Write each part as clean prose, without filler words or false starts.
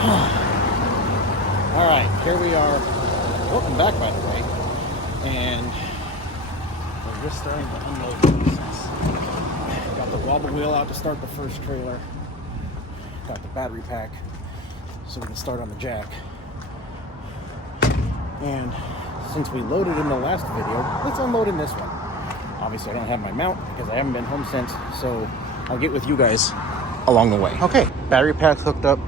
All right, here we are. Welcome back, by the way. And we're just starting to unload pieces. Got the wobble wheel out to start the first trailer. Got the battery pack so we can start on the jack. And since we loaded in the last video, let's unload in this one. Obviously, I don't have my mount because I haven't been home since, so I'll get with you guys along the way. Okay, battery pack's hooked up,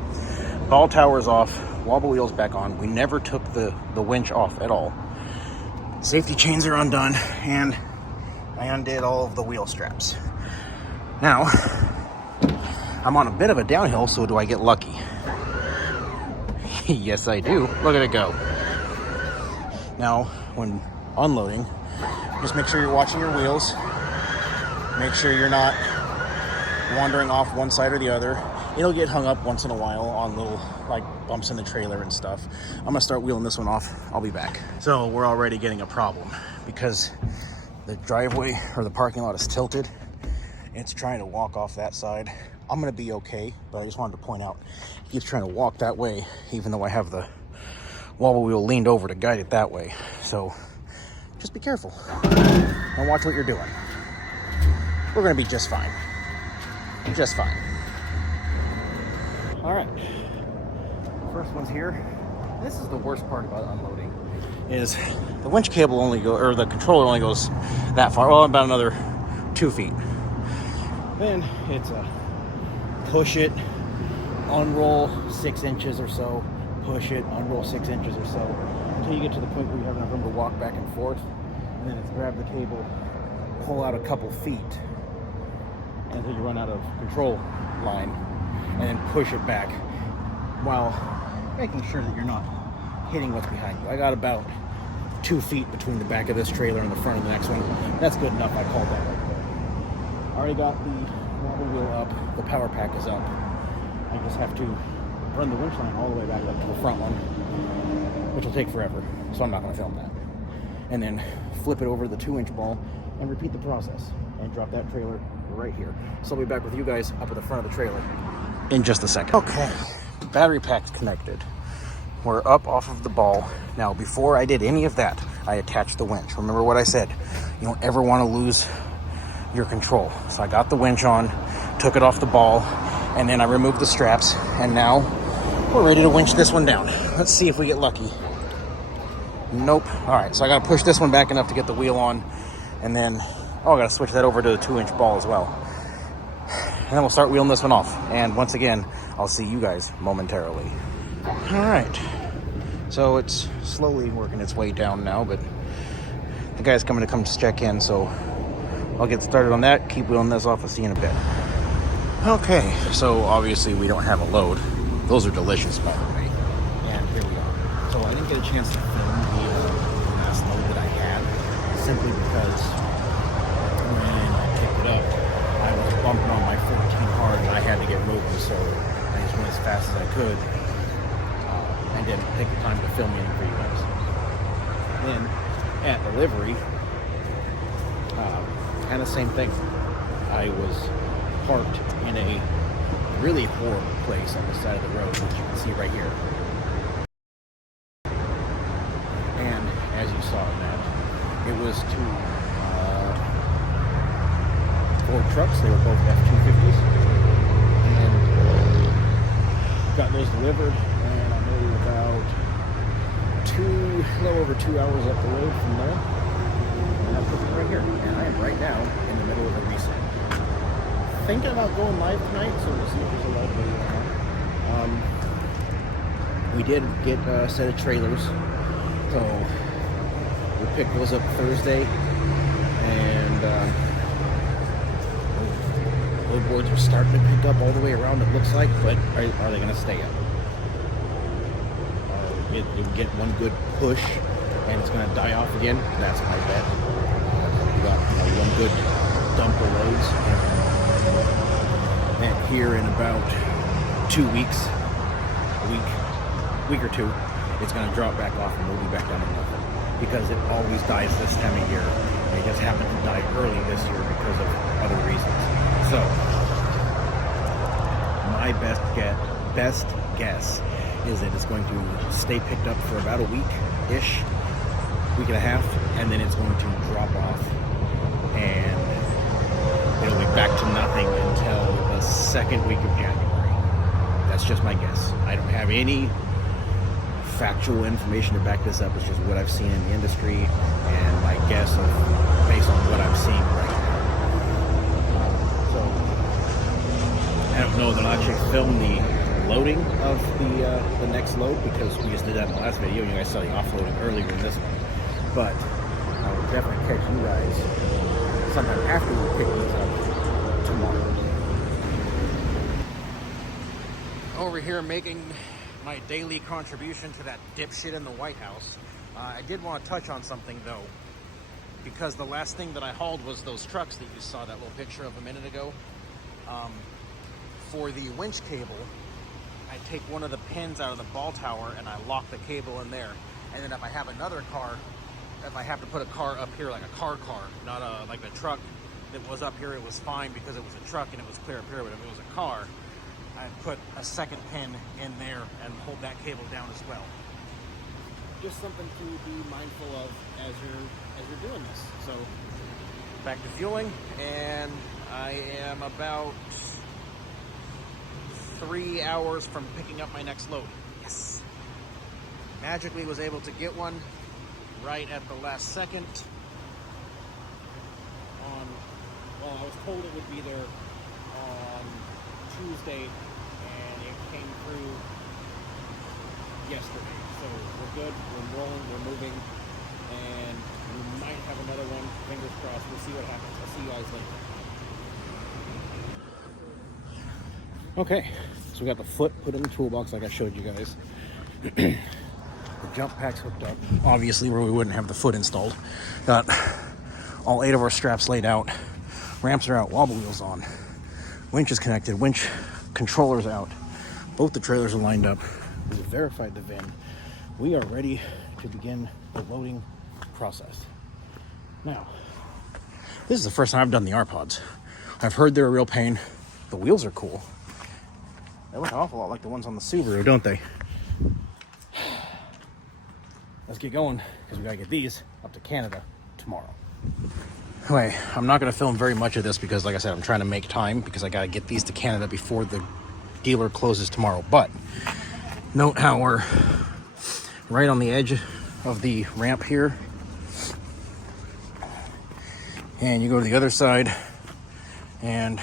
ball tower's off, wobble wheel's back on. We never took the winch off at all. Safety chains are undone, and I undid all of the wheel straps. Now, I'm on a bit of a downhill, so do I get lucky? Yes, I do. Look at it go. Now, when unloading, just make sure you're watching your wheels. Make sure you're not wandering off one side or the other. It'll get hung up once in a while on little like bumps in the trailer and stuff. I'm gonna start wheeling this one off. I'll be back. So we're already getting a problem because the driveway or the parking lot is tilted. It's trying to walk off that side. I'm gonna be okay, but I just wanted to point out it keeps trying to walk that way, even though I have the wobble wheel leaned over to guide it that way. So just be careful and watch what you're doing. We're gonna be just fine. Just fine. All right, first one's here. This is the worst part about unloading is the winch cable only go, or the controller only goes that far. Well, about another 2 feet. Then it's a push it, unroll 6 inches or so, push it, unroll 6 inches or so, until you get to the point where you have enough room to walk back and forth. And then it's grab the cable, pull out a couple feet until you run out of control line, and then push it back while making sure that you're not hitting what's behind you. I got about 2 feet between the back of this trailer and the front of the next one. That's good enough. I called that right there. Already got the wobble wheel up. The power pack is up. I just have to run the winch line all the way back up to the front one, which will take forever, so I'm not going to film that. And then flip it over the 2-inch ball and repeat the process and drop that trailer right here. So I'll be back with you guys up at the front of the trailer in just a second. Okay, battery pack's connected. We're up off of the ball. Now, before I did any of that, I attached the winch. Remember what I said, you don't ever want to lose your control. So I got the winch on, took it off the ball, and then I removed the straps, and now we're ready to winch this one down. Let's see if we get lucky. Nope. All right, so I gotta push this one back enough to get the wheel on, and then, I gotta switch that over to the 2-inch ball as well. And then we'll start wheeling this one off. And once again, I'll see you guys momentarily. All right, so it's slowly working its way down now, but the guy's coming to come check in, so I'll get started on that, keep wheeling this off. I'll see you in a bit. Okay, so obviously we don't have a load. Those are delicious, by the way. And here we are. So I didn't get a chance to film the last load that I had, simply because when I picked it up, I was bumping on my 14 hard and I had to get moving, so I just went as fast as I could and didn't take the time to film anything for you guys. Then at delivery, kind of same thing. I was parked in a really horrible place on the side of the road, which you can see right here. And as you saw in that, it was two Ford trucks. They were both F-250s, and got those delivered. And I'm maybe about a little over 2 hours up the road from there. And I'm looking right here, and I am right now in the middle of a reset. Thinking about going live tonight, so we'll see if there's a live video on. We did get a set of trailers, so we picked those up Thursday, and load boards are starting to pick up all the way around, it looks like, but are they going to stay up? It get one good push and it's going to die off again. That's my bet. We got one good dump of loads, and here in about 2 weeks, a week or two, it's going to drop back off and we'll be back down to nothing, because it always dies this time of year. It just happened to die early this year because of other reasons. So my best guess is that it's going to stay picked up for about a week-ish, week and a half, and then it's going to drop off, and it'll be back to nothing until the second week of January. That's just my guess. I don't have any factual information to back this up. It's just what I've seen in the industry and my guess of based on what I'm seeing right now. So I don't know that I'll actually film the loading of the next load, because we just did that in the last video. You guys saw the offloading earlier in this one, but I will definitely catch you guys sometime after we pick these up tomorrow. Over here making my daily contribution to that dipshit in the White House. I did want to touch on something though, because the last thing that I hauled was those trucks that you saw that little picture of a minute ago. For the winch cable, I take one of the pins out of the ball tower and I lock the cable in there. And then if I have another car, if I have to put a car up here, like a car, not like a truck that was up here, it was fine because it was a truck and it was clear up here, but if it was a car, I'd put a second pin in there and hold that cable down as well. Just something to be mindful of as you're doing this. So back to fueling, and I am about 3 hours from picking up my next load. Yes. Magically was able to get one right at the last second. Well, I was told it would be there on Tuesday, and it came through yesterday. So we're good, we're rolling, we're moving, and we might have another one. Fingers crossed. We'll see what happens. I'll see you guys later. Okay, so we got the foot put in the toolbox like I showed you guys. The jump pack's hooked up, obviously where we wouldn't have the foot installed. Got all 8 of our straps laid out. Ramps are out, wobble wheels on. Winch is connected, winch controller's out. Both the trailers are lined up. We've verified the VIN. We are ready to begin the loading process. Now, this is the first time I've done the R-Pods. I've heard they're a real pain. The wheels are cool. They look an awful lot like the ones on the Subaru, don't they? Let's get going, because we gotta get these up to Canada tomorrow. Anyway, I'm not gonna film very much of this because, like I said, I'm trying to make time because I gotta get these to Canada before the dealer closes tomorrow. But note how we're right on the edge of the ramp here. And you go to the other side and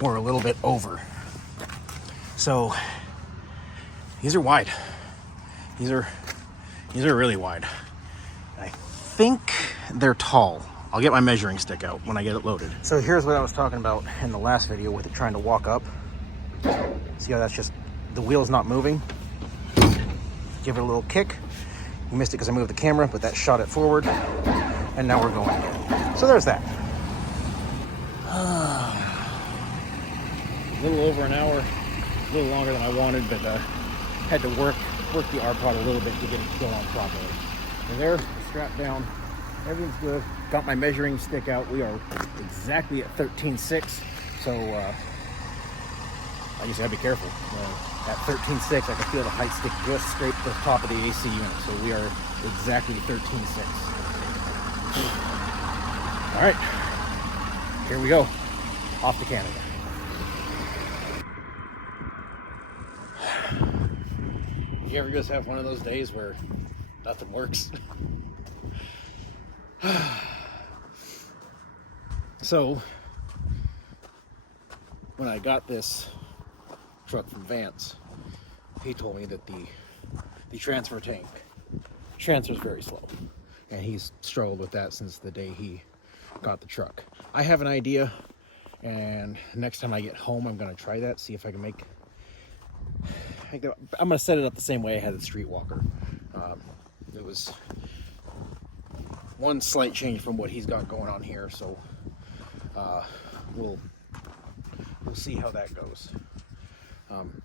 we're a little bit over. So these are wide. These are really wide. I think they're tall. I'll get my measuring stick out when I get it loaded. So here's what I was talking about in the last video with it trying to walk up. See how that's just, the wheel's not moving? Give it a little kick. You missed it because I moved the camera, but that shot it forward. And now we're going again. So there's that. A little over an hour, a little longer than I wanted, but had to work the R-Pod a little bit to get it to go on properly. And there, strapped down, everything's good. Got my measuring stick out. We are exactly at 13.6, so I just gotta be careful. At 13.6, I can feel the height stick just scrape the top of the AC unit, so we are exactly 13.6. All right, here we go, off to Canada. You ever just have one of those days where nothing works? So, when I got this truck from Vance, he told me that the transfer tank transfers very slow, and he's struggled with that since the day he got the truck. I have an idea, and next time I get home I'm going to try that, see if I can make... I'm going to set it up the same way I had the Streetwalker. It was one slight change from what he's got going on here, so we'll see how that goes.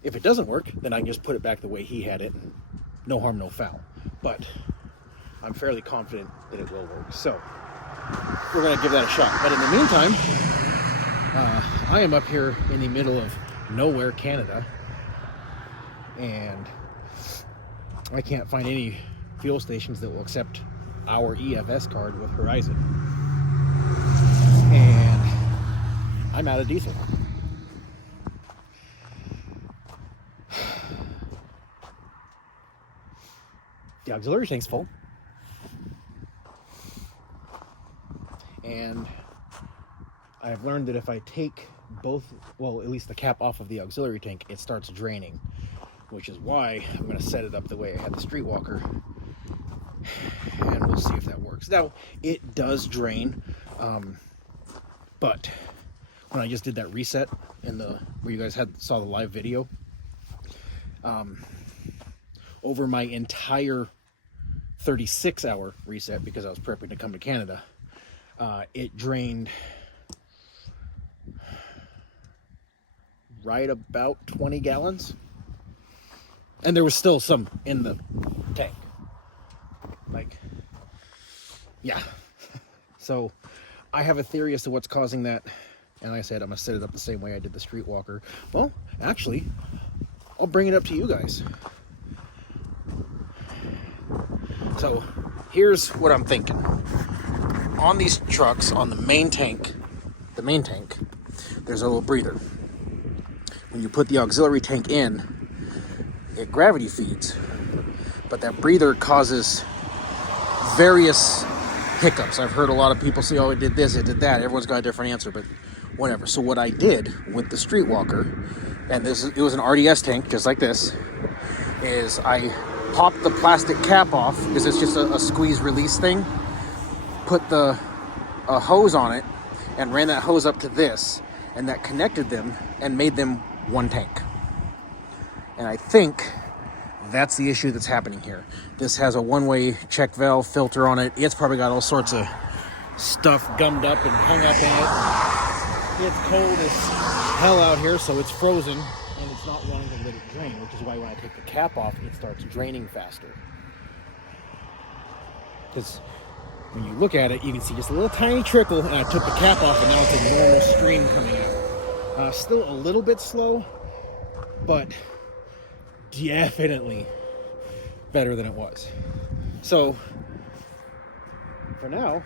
If it doesn't work, then I can just put it back the way he had it, and no harm, no foul. But I'm fairly confident that it will work, so we're going to give that a shot. But in the meantime, I am up here in the middle of nowhere, Canada, and I can't find any fuel stations that will accept our EFS card with Horizon, and I'm out of diesel. The auxiliary tank's full, and I've learned that if I take both, well, at least the cap off of the auxiliary tank, it starts draining, which is why I'm going to set it up the way I had the Streetwalker, and we'll see if that works. Now, it does drain, but when I just did that reset in the where you guys saw the live video, over my entire 36-hour reset, because I was prepping to come to Canada, it drained right about 20 gallons, and there was still some in the tank. Like, yeah. So I have a theory as to what's causing that, and like I said, I'm gonna set it up the same way I did the Streetwalker. Well, actually, I'll bring it up to you guys. So here's what I'm thinking. On these trucks, on the main tank, there's a little breather. When you put the auxiliary tank in, it gravity feeds, but that breather causes various hiccups. I've heard a lot of people say, oh, it did this, it did that. Everyone's got a different answer, but whatever. So what I did with the Streetwalker, and it was an RDS tank just like this, is I popped the plastic cap off, because it's just a squeeze release thing, put a hose on it, and ran that hose up to this, and that connected them and made them one tank. And I think that's the issue that's happening here. This has a one-way check valve filter on it. It's probably got all sorts of stuff gummed up and hung up in it. It's cold as hell out here, so it's frozen, and it's not wanting to let it drain, which is why when I take the cap off, it starts draining faster. Because when you look at it, you can see just a little tiny trickle, and I took the cap off, and now it's a normal stream coming out. Still a little bit slow, but definitely better than it was. So for now,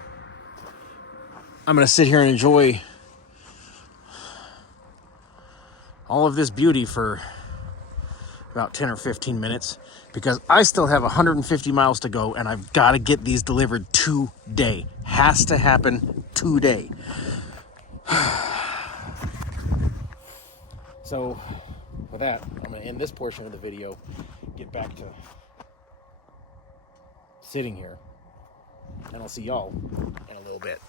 I'm gonna sit here and enjoy all of this beauty for about 10 or 15 minutes, because I still have 150 miles to go, and I've got to get these delivered today. Has to happen today. So with that, I'm going to end this portion of the video, get back to sitting here, and I'll see y'all in a little bit.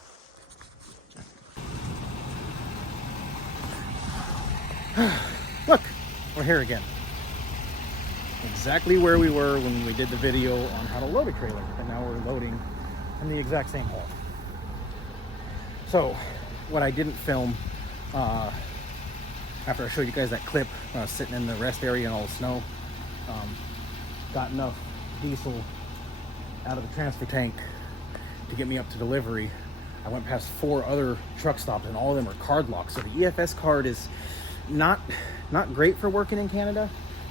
Look, we're here again. Exactly where we were when we did the video on how to load a trailer, and now we're loading in the exact same hole. So what I didn't film after I showed you guys that clip when I was sitting in the rest area in all the snow, got enough diesel out of the transfer tank to get me up to delivery. I went past 4 other truck stops, and all of them are card locked. So the EFS card is not great for working in Canada.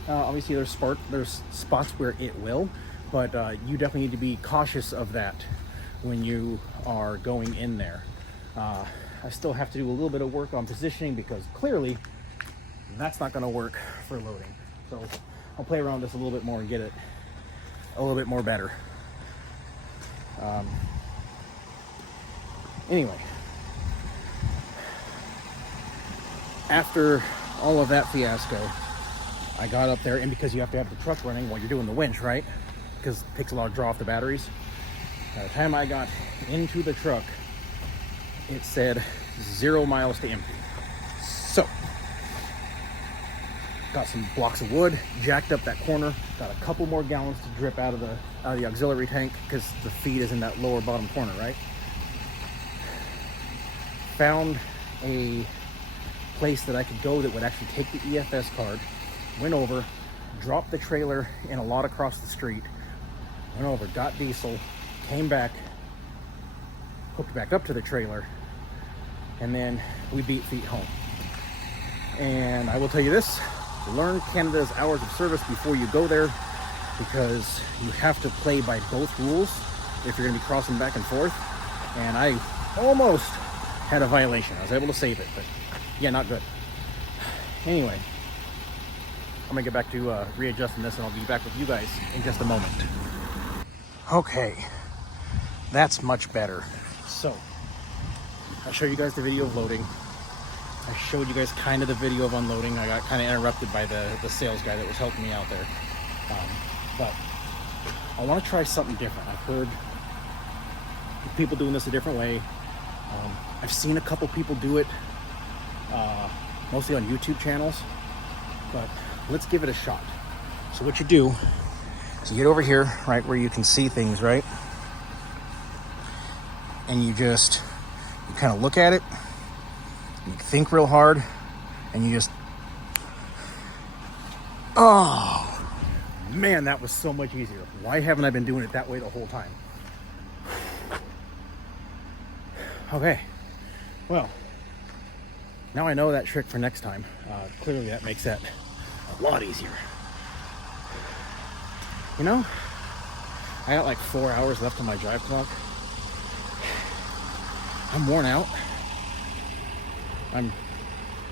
Obviously there's spots where it will, but you definitely need to be cautious of that when you are going in there. I still have to do a little bit of work on positioning, because clearly that's not going to work for loading. So I'll play around with this a little bit more and get it a little bit more better. Anyway, after all of that fiasco, I got up there, and because you have to have the truck running while you're doing the winch, right? Because it takes a lot of draw off the batteries. By the time I got into the truck, it said 0 miles to empty. So, got some blocks of wood, jacked up that corner, got a couple more gallons to drip out of the auxiliary tank, because the feed is in that lower bottom corner, right? Found a place that I could go that would actually take the EFS card. Went over, dropped the trailer in a lot across the street, went over, got diesel, came back, hooked back up to the trailer, and then we beat feet home. And I will tell you this, Learn Canada's hours of service before you go there, because you have to play by both rules if you're going to be crossing back and forth. And I almost had a violation. I was able to save it, but yeah, not good. Anyway, I'm gonna get back to readjusting this, and I'll be back with you guys in just a moment. Okay, that's much better. So I'll show you guys the video of loading. I showed you guys kind of the video of unloading. I got kind of interrupted by the sales guy that was helping me out there. But I want to try something different. I've heard people doing this a different way. I've seen a couple people do it, mostly on YouTube channels, but let's give it a shot. So what you do is you get over here, right where you can see things, right? And you kind of look at it, you think real hard, and you just, oh man, that was so much easier. Why haven't I been doing it that way the whole time? Okay, well, now I know that trick for next time. Clearly that makes that a lot easier. You know, I got like 4 hours left on my drive clock. I'm worn out. I'm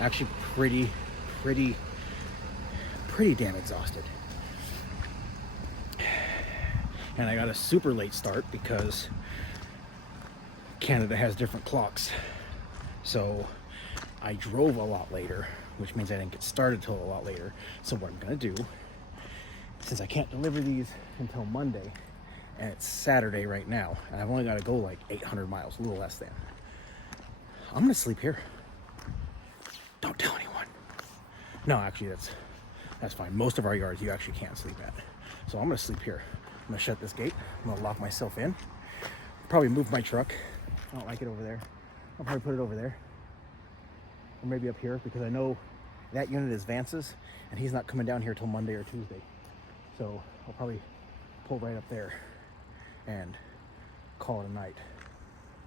actually pretty damn exhausted. And I got a super late start because Canada has different clocks. So I drove a lot later, which means I didn't get started till a lot later. So what I'm gonna do, since I can't deliver these until Monday, and it's Saturday right now, and I've only got to go like 800 miles, a little less than, I'm gonna sleep here. Don't tell anyone. No, actually that's fine. Most of our yards you actually can't sleep at. So I'm gonna sleep here. I'm gonna shut this gate. I'm gonna lock myself in. Probably move my truck. I don't like it over there. I'll probably put it over there. Or maybe up here, because I know that unit is Vance's, and he's not coming down here till Monday or Tuesday. So I'll probably pull right up there and call it a night.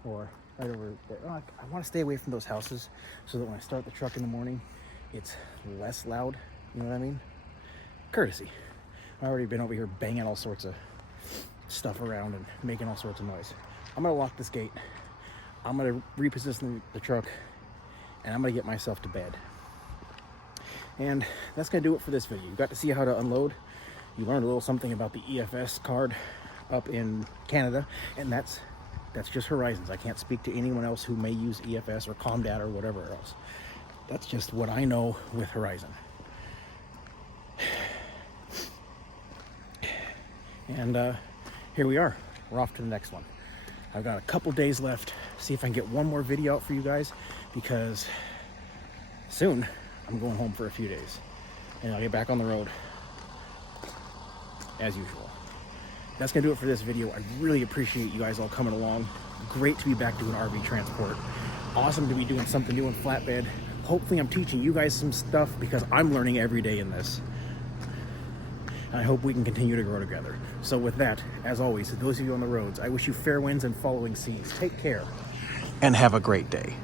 Or right over there. Oh, I want to stay away from those houses so that when I start the truck in the morning, it's less loud. You know what I mean? Courtesy. I've already been over here banging all sorts of stuff around and making all sorts of noise. I'm gonna lock this gate. I'm gonna reposition the truck, and I'm gonna get myself to bed. And that's gonna do it for this video. You got to see how to unload. You learned a little something about the EFS card up in Canada, and that's just Horizons. I can't speak to anyone else who may use EFS or Comdat or whatever else. That's just what I know with Horizon. And here we are. We're off to the next one. I've got a couple days left. See if I can get one more video out for you guys, because soon I'm going home for a few days, and I'll get back on the road as usual. That's gonna do it for this video. I really appreciate you guys all coming along. Great to be back doing RV transport. Awesome to be doing something new in flatbed. Hopefully I'm teaching you guys some stuff, because I'm learning every day in this. And I hope we can continue to grow together. So with that, as always, to those of you on the roads, I wish you fair winds and following seas. Take care and have a great day.